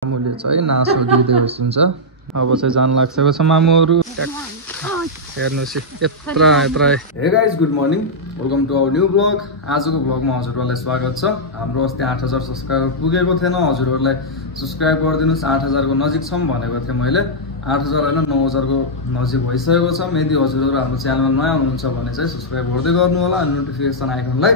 मामुले चाहिँ नासो दिँदै हुन्छ। अब चाहिँ जान लाग्छ मामुहरू हेर्नुहोस् यत्रा यत्रा। Hey guys good morning, welcome to our new blog. आजको ब्लगमा हजुरहरूलाई स्वागत छ। हाम्रो अस्ति 8000 सब्सक्राइबर पुगेको थिएन, हजुरहरूलाई सब्सक्राइब गरिदिनुहोस्। 8000 को नजिक छौँ भनेको थिएँ मैले, 8000 होइन 9000 को नजिक भइसकेको छ। यदि हजुरहरू हाम्रो च्यानलमा नयाँ हुनुहुन्छ भने चाहिँ सब्सक्राइब गर्दै गर्नु होला अनि नोटिफिकेसन आइकनलाई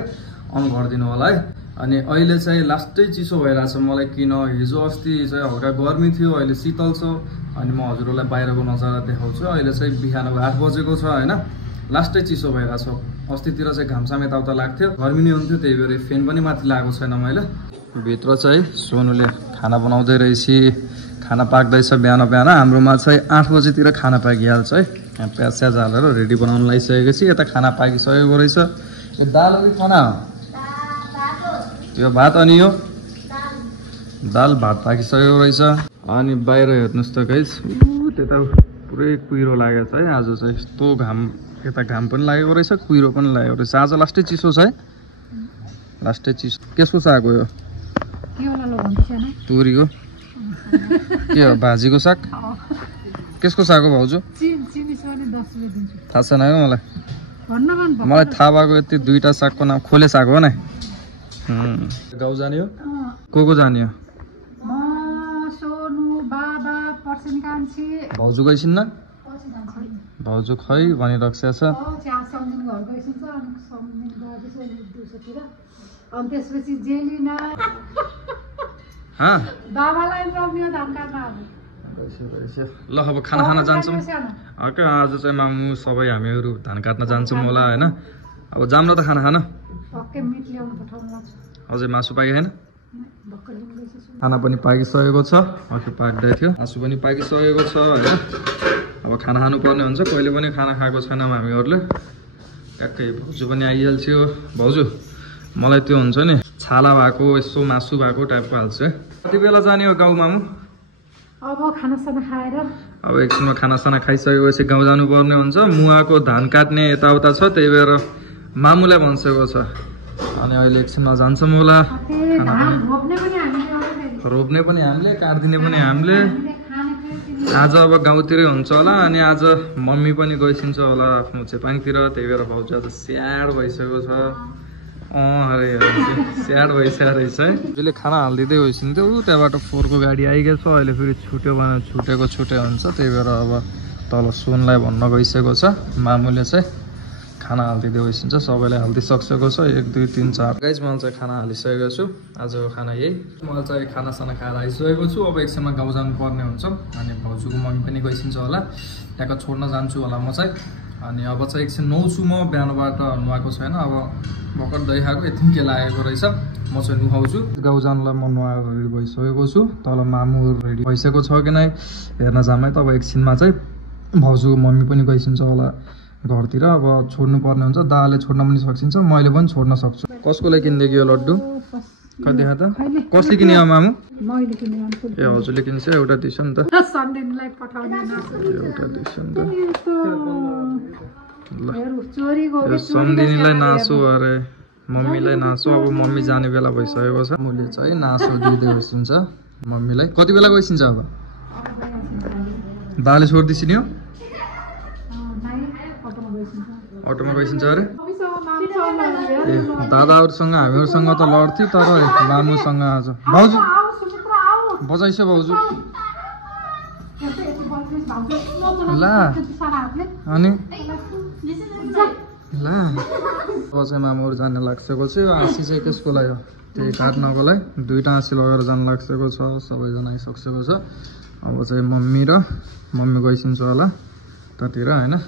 अन गरिदिनु होला है। अनि अहिले चाहिँ लास्टै चिसो भइरहेछ मलाई, किन हिजो अस्ति चाहिँ हल्का गर्मी थियो, अहिले शीतल छ। अनि म हजुरहरूलाई बाहिरको नजारा देखाउँछु। अहिले चाहिँ बिहानको 8 बजेको छ होइन, लास्टै चिसो भइरहेछ। अस्तितिर चाहिँ घामसाम यताउता लाग्थ्यो, गर्मी नै हुन्थ्यो, त्यही भएर फ्यान पनि माथि लगाएको छैन मैले। भित्र चाहिँ सोनुले खाना बनाउँदै रहेछ, खाना पाक्दैछ बिहान बिहान। हाम्रोमा चाहिँ 8 बजेतिर खाना पाकिहाल्छ है। यहाँ प्याज स्याज हालेर रेडी बनाउन लागिसकेको छु। यता खाना पाकिसकेको रहेछ। यो दाल हो कि खाना हो? यो भात अनि यो दाल भात पाकिसकेको रहेछ। अनि बाहिर हेर्नुहोस् त गाइस, त्यता पुरै कुहिरो लागेको छ है। आज चाहिँ यस्तो घाम, यता घाम पनि लागेको रहेछ, कुहिरो पनि लागेको रहेछ। आज लास्टै चिसो छ है, लास्टै चिसो। केसको साग हो यो? तुरीको के हो? भाजीको साग? केसको साग हो भाउजू? थाहा छैन है मलाई, मलाई थाहा भएको यति दुईटा सागको नाम। खोले साग हो नि। गाउँ जाने हो? को जाने हो? भाउजू गइसिन्न? भाउजू खै भनिरहेको छ। ल अब खाना खान जान्छौँ। आज चाहिँ मामु सबै हामीहरू धान काट्न जान्छौँ होला होइन। अब जाम न त खाना खान। अझै मासु पाके छैन? खाना पनि पाकिसकेको छ, अघि पाक्दै थियो। मासु पनि पाकिसकेको छ होइन। अब खाना खानु पर्ने हुन्छ, कहिले पनि खाना खाएको छैनौँ हामीहरूले। ट्याक्कै भाउजू पनि आइहाल्छ्यो। भाउजू मलाई त्यो हुन्छ नि छाला भएको, यसो मासु भएको टाइपको हाल्छ है। कति बेला जाने हो गाउँ मामु? अब खानासाना खाएर, अब एकछिनमा खानासाना खाइसकेपछि गाउँ जानुपर्ने हुन्छ। मुवाको धान काट्ने यताउता छ, त्यही भएर मामुलाई भनिसकेको छ। अनि अहिले एकछिनमा जान्छौँ होला। रोप्ने पनि हामीले, काटिदिने पनि हामीले। आज अब गाउँतिरै हुन्छ होला। अनि आज मम्मी पनि गइसिन्छ होला आफ्नो चेपाङतिर, त्यही भएर भाउजू आज स्याड भइसकेको छ। अरे स्याड भइसकेको रहेछ है। जसले खाना हालिदिँदै होइसिन्थ्यो, त्यहाँबाट 4 को गाडी आइगएको छ। अहिले फेरि छुट्यो भने छुटेको छुट्यो हुन्छ, त्यही भएर अब तल सुनलाई भन्न गइसकेको छ। मामुले चाहिँ खाना हालिदिँदै होइसिन्छ, सबैलाई हालिदिइसकेको छ। 1 2 3 4 गाइज मैले चाहिँ खाना हालिसकेको छु। आजको खाना यही। मैले चाहिँ खानासाना खाएर आइसकेको छु। अब एकछिनमा गाउँ जानुपर्ने हुन्छ। अनि भाउजूको मम्मी पनि गइसिन्छ होला, त्यहाँको छोड्न जान्छु होला म चाहिँ। अनि अब चाहिँ एकछिन नुहाउँछु म, बिहानबाट नुहाएको छैन। अब भर्खर दही खाएको, यति के लागेको रहेछ, म चाहिँ नुहाउँछु। गाउँ जानलाई म नुहाएर रेडी भइसकेको छु। तल मामु रेडी भइसकेको छ कि नै हेर्न जाम है। तब एकछिनमा चाहिँ भाउजूको मम्मी पनि गइसिन्छ होला घरतिर। अब छोड्नु पर्ने हुन्छ। दाले छोड्न पनि सकिन्छ, मैले पनि छोड्न सक्छु। कसको लागि किनिदिएको यो लड्डु? कति देखा त? कसले किन्यो मामु? मैले किनेको। ए हजुरले किन्छ, एउटा दिन्छ नि त। सन्डेलाई पठाउने एउटा दिन्छ नि त। ल यो सम्धिनीलाई नासो, अरे मम्मीलाई नासो। अब मम्मी जाने बेला भइसकेको छ। मैले चाहिँ नासो दिँदै होइसिन्छ मम्मीलाई। कति बेला गइसिन्छ अब? दाले छोडिदिसिन हो? अटोमा गइसिन्छ अरे। ए दादाहरूसँग हामीहरूसँग त लड्थ्यो, तर मामुसँग आज भाउजू बजाइछ भाउजू। ला अनि ला अब चाहिँ मामुहरू जान लाग्छको छु। हाँसी चाहिँ त्यसको लागि हो, त्यही काट्नको लागि 2टा हाँसी लगाएर जान लाग्छको छ। सबैजना आइसकेको छ। अब चाहिँ मम्मी र मम्मी गइसिन्छ होला त्यतिर होइन।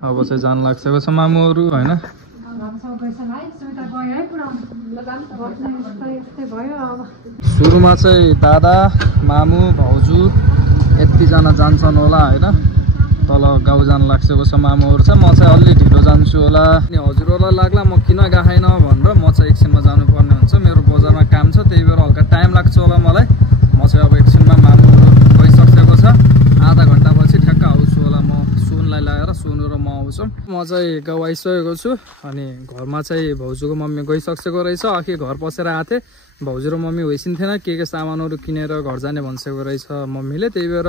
अब चाहिँ जान लाग्छको छ मामुहरू होइन। सुरुमा चाहिँ दादा मामु भाउजू यतिजना जान्छन् होला होइन। तल गाउँ जान लाग्छको छ मामुहरू चाहिँ। म चाहिँ अलि ढिलो जान्छु होला। अनि हजुरहरूलाई लाग्ला म किन गएन भनेर, म चाहिँ एकछिनमा जानुपर्ने हुन्छ। मेरो बजारमा काम छ, त्यही भएर हल्का टाइम लाग्छ होला मलाई। म चाहिँ अब एकछिनमा मामुहरू गइसकेको छ। आधा घन्टापछि ठ्याक्क आउँछु होला म। सुनलाई लगाएर सोनु र म आउँछ। हुनुहुन्छ। म चाहिँ गाउँ आइसकेको छु अनि घरमा चाहिँ भाउजूको मम्मी गइसकेको रहेछ। अघि घर पसेर आएको थिएँ, भाउजू र मम्मी होइसिन थिएन, के सामानहरू किनेर घर जाने भनिसकेको रहेछ मम्मीले। त्यही भएर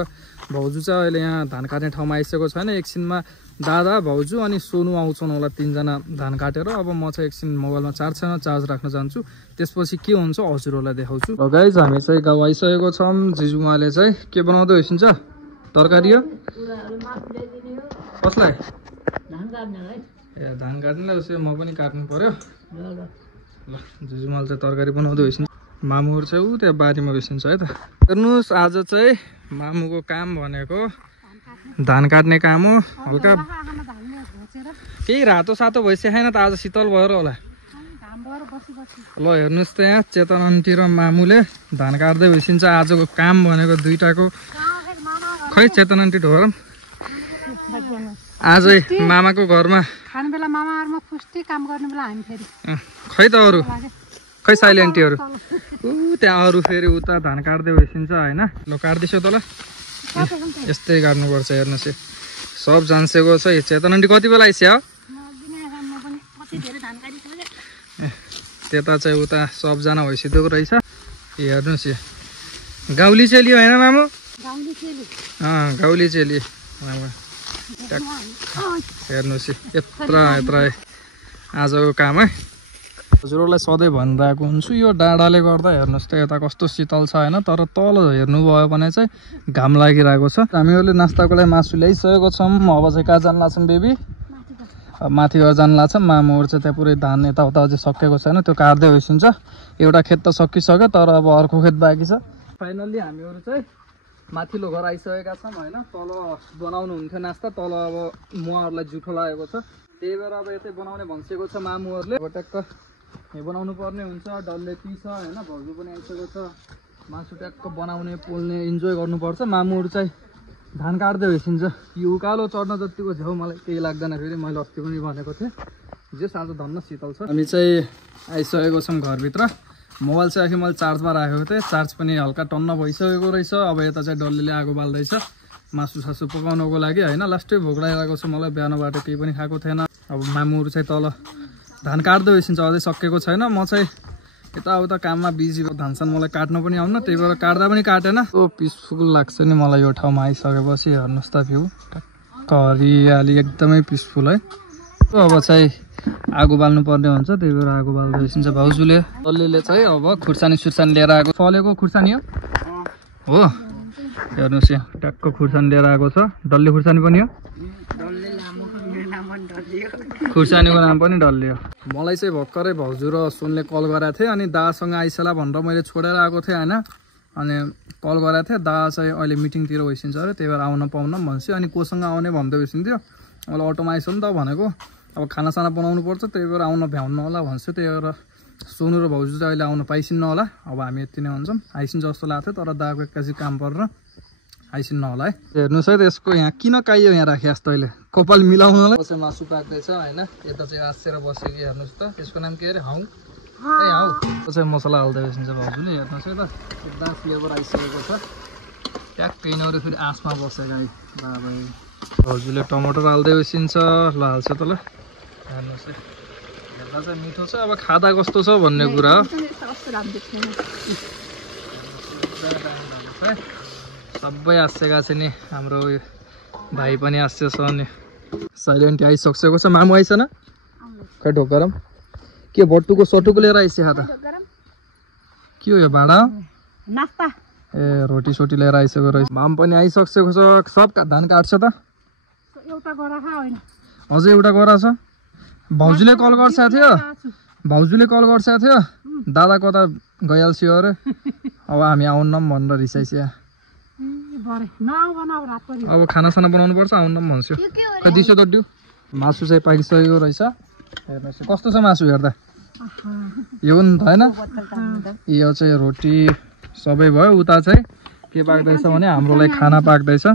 भाउजू चाहिँ अहिले यहाँ धान काट्ने ठाउँमा आइसकेको छैन। एकछिनमा दादा भाउजू अनि सोनु आउँछन् होला, 3 जना धान काटेर। अब म चाहिँ एकछिन मोबाइलमा चार्ज छैन, चार्ज राख्न जान्छु, त्यसपछि के हुन्छ हजुरहरूलाई देखाउँछु। र गाइज हामी चाहिँ गाउँ आइसकेको छौँ। जिजुमाले चाहिँ के बनाउँदै होइसिन्छ? तरकारी हो कसलाई? ए धान काट्नुलाई उसो म पनि काट्नु पर्यो ल। जिजुमाले चाहिँ तरकारी बनाउँदै होइसिन्छ। मामुहरू चाहिँ ऊ त्यहाँ बारीमा गइसिन्छ है त। हेर्नुहोस् आज चाहिँ मामुको काम भनेको धान काट्ने काम हो। हल्का केही रातो सातो भइसकेन त, आज शीतल भएर होला। ल हेर्नुहोस् त यहाँ चेतन आन्टी र मामुले धान काट्दै भइसिन्छ। आजको काम भनेको दुईटाको खै चेतन आन्टी ढोर आजै मामाको घरमा खाने बेला मामाहरुमा फुस्टी काम गर्ने बेला हामी फेरि खै त अरू खै साइली आन्टीहरू ऊ त्यहाँ अरू फेरि उता धान काट्दै भइसिन्छ होइन। ल काट्दैछौ त ल, यस्तै काट्नुपर्छ। हेर्नुहोस् सब जान्सेको छ। चेतन आन्टी कति बेला आइस्या? त्यता चाहिँ उता सबजना भइसकेको रहेछ। हेर्नुहोस् यो गाउँली चेली होइन मामु? गाउँली चेली। हेर्नुहोस् यत्रा आजको काम है। हजुरहरूलाई सधैँ भनिरहेको हुन्छु यो डाँडाले गर्दा हेर्नुहोस् त यता कस्तो शीतल छ होइन। तर तल हेर्नुभयो भने चाहिँ घाम लागिरहेको छ। हामीहरूले नास्ताको लागि मासु ल्याइसकेको छौँ। अब चाहिँ कहाँ जानु लाग्छौँ बेबी? माथि घर जानु लाग्छ। मामुहरू चाहिँ त्यहाँ पुरै धान यताउता अझै सकेको छैन, त्यो काट्दै होइसिन्छ। एउटा खेत त सकिसक्यो, तर अब अर्को खेत बाँकी छ। फाइनल्ली हामीहरू चाहिँ माथिल्लो घर आइसकेका छौँ होइन। तल बनाउनु हुन्थ्यो नास्ता, तल अब मुवाहरूलाई जुठो लागेको छ, त्यही भएर अब यतै बनाउने भनिसकेको छ मामुहरूले। ट्याक्क यहाँ बनाउनु पर्ने हुन्छ। डल्ले पिस होइन, भाउजू पनि आइसकेको छ। मासु ट्याक्क बनाउने पोल्ने इन्जोय गर्नुपर्छ। मामुहरू चाहिँ धान काट्दै भइसिन्छ। यो उकालो चढ्न जतिको झ्याउ मलाई केही लाग्दैन। फेरि मैले अस्ति पनि भनेको थिएँ जे आज धन्न शीतल छ। हामी चाहिँ आइसकेको छौँ घरभित्र। मोबाइल चाहिँ अघि मैले चार्जमा राखेको थिएँ, चार्ज पनि हल्का टन्न भइसकेको रहेछ। अब यता चाहिँ डल्लीले आगो बाल्दैछ मासु सासु पकाउनको लागि होइन। लास्टै भोक लागिरहेको छ मलाई, बिहानबाट केही पनि खाएको थिएन। अब मामुहरू चाहिँ तल धान काट्दै भइसिन्छ, अझै सकेको छैन। म चाहिँ यताउता काममा बिजी, धानसान मलाई काट्न पनि आउन, त्यही भएर काट्दा पनि काटेन। ओ पिसफुल लाग्छ नि मलाई यो ठाउँमा आइसकेपछि। हेर्नुहोस् त भ्यू टक्क हरियाली एकदमै पिसफुल है। अब चाहिँ आगो बाल्नु पर्ने हुन्छ, त्यही भएर आगो बाल्दै भइसिन्छ भाउजूले। डल्लीले चाहिँ अब खुर्सानी सुर्सानी लिएर आएको। फलेको खुर्सानी हो हेर्नुहोस् यहाँ ट्याक्क खुर्सानी लिएर आएको छ। डल्ले खुर्सानी पनि हो, खुर्सानीको नाम पनि डल्ले हो। मलाई चाहिँ भर्खरै भाउजू र सुनले कल गरेको थिएँ, अनि दासँग आइसला भनेर मैले छोडेर आएको थिएँ होइन। अनि कल गरेको थिएँ, दा चाहिँ अहिले मिटिङतिर भइसिन्छ अरे, त्यही भएर आउन पाउन भन्छु। अनि कोसँग आउने भन्दै भइसिन्थ्यो, मलाई अटोमा आइसक्यो नि त भनेको। अब खानासाना बनाउनु पर्छ, त्यही भएर आउन भ्याउन्न होला भन्छु। त्यही भएर सोनु र भाउजू चाहिँ अहिले आउन पाइसिन्न होला। अब हामी यति नै हुन्छौँ, आइसिन्छ जस्तो लाग्थ्यो, तर दाको एक्कासी काम परेर आइसिन्न होला है। हेर्नुहोस् है यसको यहाँ किन काइयो यहाँ राखे जस्तो अहिले कपाल मिलाउनलाई। चाहिँ मासु पाक्दैछ होइन। यता चाहिँ आसेर बसेको हेर्नुहोस् त, त्यसको नाम के अरे? हाउ हाउ चाहिँ मसला हाल्दै भइसिन्छ भाउजूले। हेर्नुहोस् है त एकदम फ्लेभर आइसकेको छ। ट्याक्क यिनीहरू फेरि आँसमा बसेका है बाबा। भाउजूले टमाटर हाल्दै भइसिन्छ। ल हाल्छ त ल। हेर्नुहोस् है हेर्दा चाहिँ मिठो छ, अब खाँदा कस्तो छ भन्ने कुरा हो। सबै आँसेका छ नि, हाम्रो उयो भाइ पनि आँसेको छ। अनि साइलेन्टी आइसकेको छ। मामु आइसन खै ढोकरम के बट्टुको सटुको लिएर आइसक्यो त के हो यो भाँडा? नास्ता ए रोटी सोटी लिएर आइसकेको रहेछ। माम पनि आइसकेको छ। सब धान काट्छ त एउटा गराखा होइन, अझै एउटा गरा छ। भाउजूले कल गर्छ थियो, दादा कता गइहाल्छ अरे। अब हामी आउन्न भनेर रिसाइस्या। अब खानासाना बनाउनु पर्छ, आउन्न भन्छु। खै दिसो त दिउ। मासु चाहिँ पाकिसकेको रहेछ। हेर्नुहोस् कस्तो छ मासु हेर्दा। यो पनि त होइन, यो चाहिँ रोटी सबै भयो। उता चाहिँ के पाक्दैछ भने हाम्रो लागि खाना पाक्दैछ।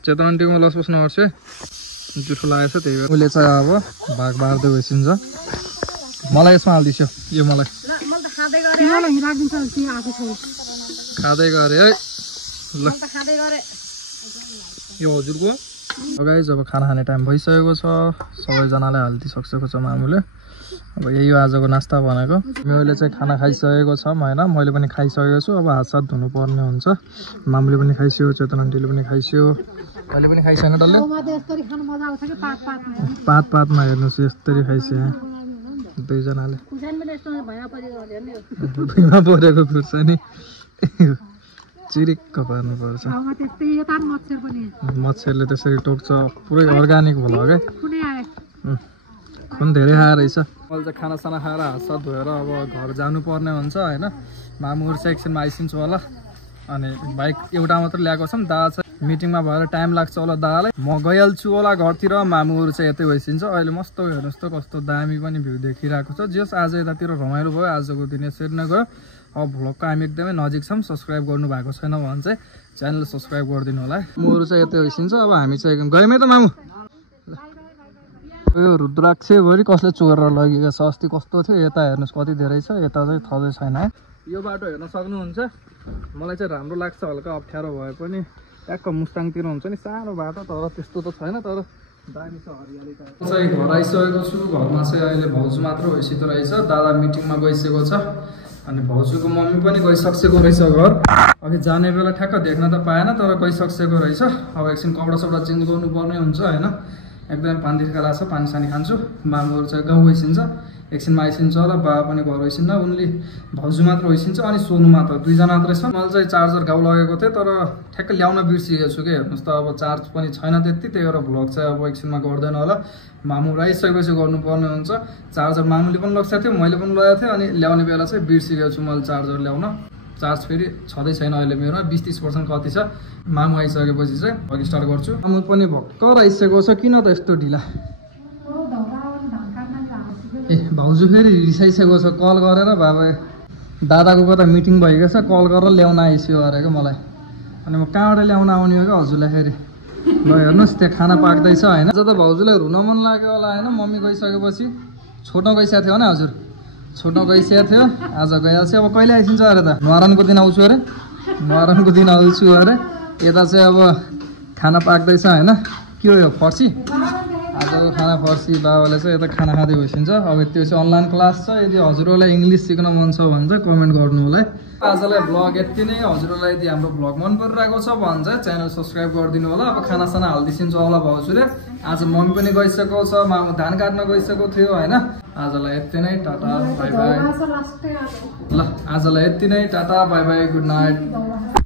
चेतन आन्टीकोमा लसपस नगर्छु है, जुठो लागेछ त्यही भएर। उसले चाहिँ अब भाग बार्दै भइसिन्छ। मलाई यसमा हालिदिन्छु यो, मलाई खाँदै गरे है। ल यो हजुरको गाइज अब खाना खाने टाइम भइसकेको छ सबैजनालाई हालिदिइसकेको छ मामुले अब यही हो आजको नास्ता भनेको मैले चाहिँ खाना खाइसकेको छ हैन मैले पनि खाइसकेको छु अब हात सात धुनु पर्ने हुन्छ मामुले पनि खाइस्यो चेतन आन्टीले पनि खाइस्यो अहिले पनि खाइसकेन डल्ले पात पातमा हेर्नुस् यस्तरी खाइस्यो दुईजनाले भुइँमा परेको खुर्सानी चिरिक्क पार्नुपर्छ मच्छरले त्यसरी टोक्छ पुरै अर्ग्यानिक होला क्या खुन धेरै खाएर रहेछ मैले चाहिँ खानासाना खाएर हातसाथ धोएर अब घर जानुपर्ने हुन्छ होइन मामुहरू चाहिँ एकछिनमा आइसिन्छु होला अनि बाइक एउटा मात्र ल्याएको छौँ दादा चाहिँ मिटिङमा भएर टाइम लाग्छ होला दादालाई म गइहाल्छु होला घरतिर मामुहरू चाहिँ यतै भइसिन्छ अहिले मस्तो हेर्नुहोस् त कस्तो दामी पनि भ्यू देखिरहेको छ जस आज यतातिर रमाइलो भयो आजको दिन यसरी नै गयो अब भ्लगको हामी एकदमै नजिक छौँ सब्सक्राइब गर्नु भएको छैन भने चाहिँ च्यानल सब्सक्राइब गरिदिनु होला मोहरू चाहिँ यतै भइसिन्छ अब हामी चाहिँ गयौँ है त मामु यो रुद्राक्षभरि कसले चोरेर लगेको छ अस्ति कस्तो थियो यता हेर्नुहोस् कति धेरै छ यता चाहिँ थदै छैन है यो बाटो हेर्न सक्नुहुन्छ मलाई चाहिँ राम्रो लाग्छ हल्का अप्ठ्यारो भए पनि ट्याक्क मुस्ताङतिर हुन्छ नि सानो बाटो तर त्यस्तो त छैन तर दामी छ हरियाली चाहिँ घर आइसकेको छु घरमा चाहिँ अहिले भाउजू मात्र भइसकेको रहेछ दादा मिटिङमा गइसकेको छ अनि भाउजूको मम्मी पनि गइसकेको रहेछ घर अघि जाने बेला ठ्याक्क देख्न त पाएन तर गइसकेको रहेछ अब एकछिन कपडा सपडा चेन्ज गर्नुपर्ने हुन्छ होइन एकदम पानी तिर्खा लाग्छ पानी सानी खान्छु मामुहरू चाहिँ गाउँ गइसिन्छ एकछिनमा आइसिन्छ होला बाबा पनि घर गइसिन्न उनले भाउजू मात्र गइसिन्छ अनि सोनु मात्र दुईजना मात्रै छ मैले चाहिँ चार्जर गाउँ लगेको थिएँ तर ठ्याक्क ल्याउन बिर्सिएको छु कि हेर्नुहोस् त अब चार्ज पनि छैन त्यति त्यही भएर भ्लग चाहिँ अब एकछिनमा गर्दैन होला मामुहरू आइसकेपछि गर्नुपर्ने हुन्छ चार्जर मामुले पनि लगाएको थियो मैले पनि लगाएको थिएँ अनि ल्याउने बेला चाहिँ बिर्सिएको छु मैले चार्जर ल्याउन चार्ज फेरि छँदै छैन अहिले मेरोमा 20-30% कति छ मामु आइसकेपछि चाहिँ अघि स्टार्ट गर्छु मामु पनि भर्खर आइसकेको छ किन त यस्तो ढिला ए भाउजू फेरि रिसाइसकेको छ कल गरेर बाबा दादाको कता मिटिङ भइगएको छ कल गरेर ल्याउन आइस्यो अरेको मलाई अनि म कहाँबाट ल्याउन आउने हो क्या हजुरलाई फेरि ल हेर्नुहोस् त्यहाँ खाना पाक्दैछ होइन आज त भाउजूलाई रुन मन लाग्यो होला होइन मम्मी गइसकेपछि छोड्न गइसकेको थियो होइन हजुर छोड्न गइसकेको थियो आज गइहाल्छ अब कहिले आइसिन्छ अरे त न्वारानको दिन आउँछु अरे न्वारानको दिन आउँछु अरे यता चाहिँ अब खाना पाक्दैछ होइन के हो यो फर्सी आजको खाना फर्सी बाबाले चाहिँ यता खाना खाँदै भइसिन्छ अब त्यो चाहिँ अनलाइन क्लास छ यदि हजुरहरूलाई इङ्ग्लिस सिक्न मन छ भने चाहिँ कमेन्ट गर्नु होला है आजलाई भ्लग यति नै हजुरहरूलाई यदि हाम्रो भ्लग मन परिरहेको छ भने चाहिँ च्यानल सब्सक्राइब गरिदिनु होला अब खानासाना हालिदिन्छ होला भाउजूले आज मम्मी पनि गइसकेको छ मामु धान काट्न गइसकेको थियो होइन आजलाई यति नै टाटा बाई बाई ल आजलाई यति नै tata bye by good night